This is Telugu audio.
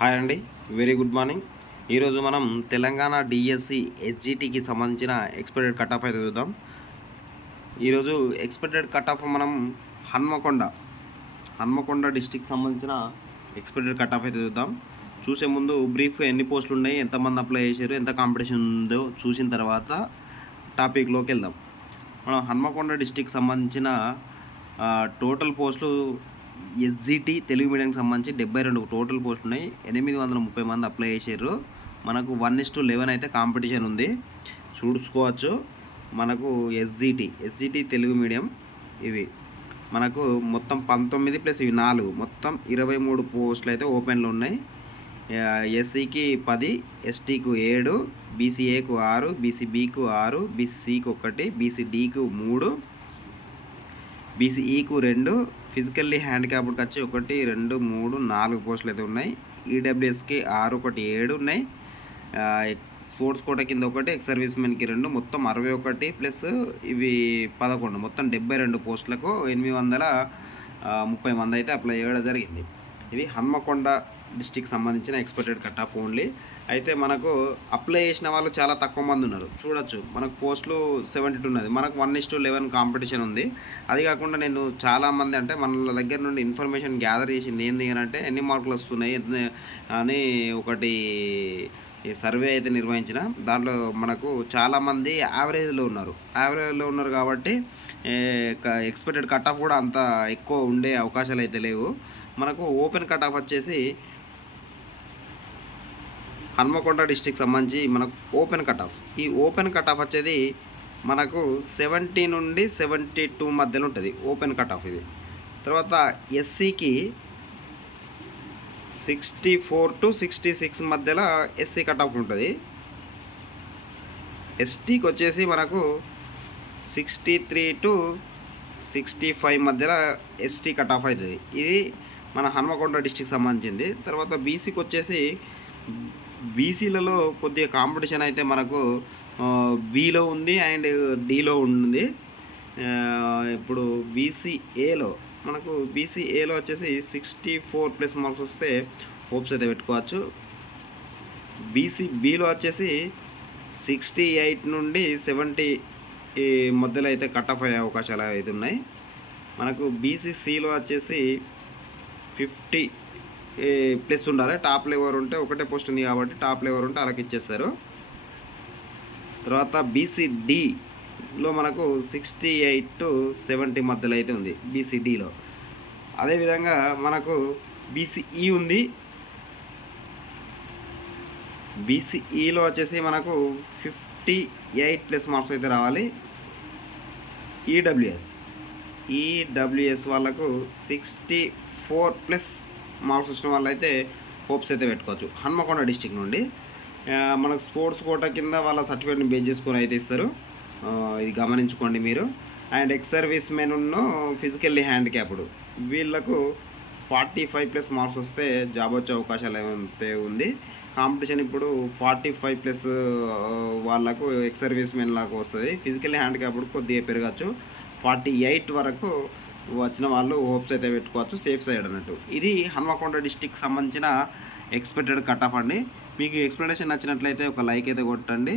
హాయ్ అండి, వెరీ గుడ్ మార్నింగ్. ఈరోజు మనం తెలంగాణ డిఎస్సి హెచ్జిటికి సంబంధించిన ఎక్స్పెక్టెడ్ కట్ ఆఫ్ అయితే చూద్దాం. ఈరోజు ఎక్స్పెక్టెడ్ కట్ ఆఫ్ మనం హన్మకొండ డిస్టిక్ సంబంధించిన ఎక్స్పెక్టెడ్ కట్ ఆఫ్ అయితే చూద్దాం. చూసే ముందు బ్రీఫ్గా ఎన్ని పోస్టులు ఉన్నాయి, ఎంతమంది అప్లై చేశారు, ఎంత కాంపిటీషన్ ఉందో చూసిన తర్వాత టాపిక్లోకి వెళ్దాం. మనం హన్మకొండ డిస్టిక్ సంబంధించిన టోటల్ పోస్టులు ఎస్జిటి తెలుగు మీడియంకి సంబంధించి 72 టోటల్ పోస్టులు ఉన్నాయి. 830 మంది అప్లై చేశారు. మనకు 1:11 అయితే కాంపిటీషన్ ఉంది, చూసుకోవచ్చు. మనకు ఎస్జిటి తెలుగు మీడియం ఇవి మనకు మొత్తం 19 ప్లస్ ఇవి 4 మొత్తం 23 పోస్టులు అయితే ఓపెన్లో ఉన్నాయి. ఎస్సీకి 10, ఎస్టీకు 7, బీసీఏకు 6, బీసీబీకు 6, బీసీసీకి 1, బీసీడీకు 3, బీసీఈకు 2, ఫిజికల్లీ హ్యాండిక్యాప్డ్కి వచ్చి 1, 2, 3, 4 పోస్టులు అయితే ఉన్నాయి. ఈడబ్ల్యూఎస్కి 6, 1, 7 ఉన్నాయి. స్పోర్ట్స్ కోటా కింద 1, ఎక్స్ సర్వీస్ మెన్కి 2, మొత్తం 61 ప్లస్ ఇవి 11, మొత్తం 72 పోస్టులకు 830 మంది అయితే అప్లై చేయడం జరిగింది. ఇది హన్మకొండ డిస్టిక్ సంబంధించిన ఎక్స్పెక్టెడ్ కట్ ఆఫ్ ఓన్లీ. అయితే మనకు అప్లై చేసిన వాళ్ళు చాలా తక్కువ మంది ఉన్నారు, చూడొచ్చు. మనకు పోస్టులు 72 ఉన్నది, మనకు 1:11 కాంపిటీషన్ ఉంది. అది కాకుండా నేను చాలామంది అంటే మన దగ్గర నుండి ఇన్ఫర్మేషన్ గ్యాదర్ చేసింది ఏంది అంటే ఎన్ని మార్కులు వస్తున్నాయి అని ఒకటి సర్వే అయితే నిర్వహించిన. దాంట్లో మనకు చాలామంది యావరేజ్లో ఉన్నారు కాబట్టి ఎక్స్పెక్టెడ్ కట్ ఆఫ్ కూడా అంత ఎక్కువ ఉండే అవకాశాలు అయితే లేవు. మనకు ఓపెన్ కట్ ఆఫ్ వచ్చేసి హన్మకొండ డిస్టిక్ సంబంధించి మనకు ఓపెన్ కట్ ఆఫ్, ఈ ఓపెన్ కట్ ఆఫ్ వచ్చేది మనకు 70 నుండి 72 మధ్యలో ఉంటుంది ఓపెన్ కట్ ఆఫ్ ఇది. తర్వాత ఎస్సీకి 64 to 66 మధ్యలో ఎస్సీ కట్ ఆఫ్ ఉంటుంది. ఎస్టీకి వచ్చేసి మనకు 63 to 65 మధ్యలో ఎస్టీ కట్ ఆఫ్ అవుతుంది. ఇది మన హన్మకొండ డిస్టిక్ సంబంధించింది. తర్వాత బీసీకి వచ్చేసి బీసీలలో కొద్దిగా కాంపిటీషన్ అయితే మనకు బీలో ఉంది అండ్ డీలో ఉంది. ఇప్పుడు బీసీఏలో వచ్చేసి 64 ప్లస్ మార్క్స్ వస్తే హోప్స్ అయితే పెట్టుకోవచ్చు. బీసీబీలో వచ్చేసి 68 నుండి 70 మధ్యలో అయితే కట్ ఆఫ్ అయ్యే అవకాశాలు అయితే ఉన్నాయి. మనకు బీసీసీలో వచ్చేసి 50 ప్లస్ ఉండాలి. టాప్ లెవర్ ఉంటే ఒకటే పోస్ట్ ఉంది కాబట్టి టాప్ లెవర్ ఉంటే అలాగే ఇచ్చేస్తారు. తర్వాత బీసీడీలో మనకు 68 to 70 మధ్యలో అయితే ఉంది బీసీడీలో. అదేవిధంగా మనకు బీసీఈ ఉంది. బీసీఈలో వచ్చేసి మనకు 58 ప్లస్ మార్క్స్ అయితే రావాలి. ఈడబ్ల్యూఎస్ వాళ్ళకు 64 ప్లస్ మార్క్స్ వచ్చిన వాళ్ళు అయితే హోప్స్ అయితే పెట్టుకోవచ్చు. హన్మకొండ డిస్టిక్ నుండి మనకు స్పోర్ట్స్ కోటా కింద వాళ్ళ సర్టిఫికేట్ని బేస్ చేసుకొని అయితే ఇస్తారు, ఇది గమనించుకోండి మీరు. And ex service men physically handicapped వీళ్ళకు 45 ప్లస్ మార్క్స్ వస్తే జాబ్ వచ్చే అవకాశాలు అయితే ఉంది. కాంపిటీషన్ ఇప్పుడు 45 ప్లస్ వాళ్ళకు ఎక్స్ సర్వీస్ మెన్ లాగా వస్తుంది. ఫిజికల్లీ హ్యాండిక్యాప్డ్ కొద్దిగా పెరగచ్చు. 48 వరకు వచ్చిన వాళ్ళు హోప్స్ అయితే పెట్టుకోవచ్చు, సేఫ్ సైడ్ అన్నట్టు. ఇది హన్మకొండ డిస్టిక్ సంబంధించిన ఎక్స్పెక్టెడ్ కట్ ఆఫ్ అండి. మీకు ఎక్స్ప్లెనేషన్ నచ్చినట్లయితే ఒక లైక్ అయితే కొట్టండి.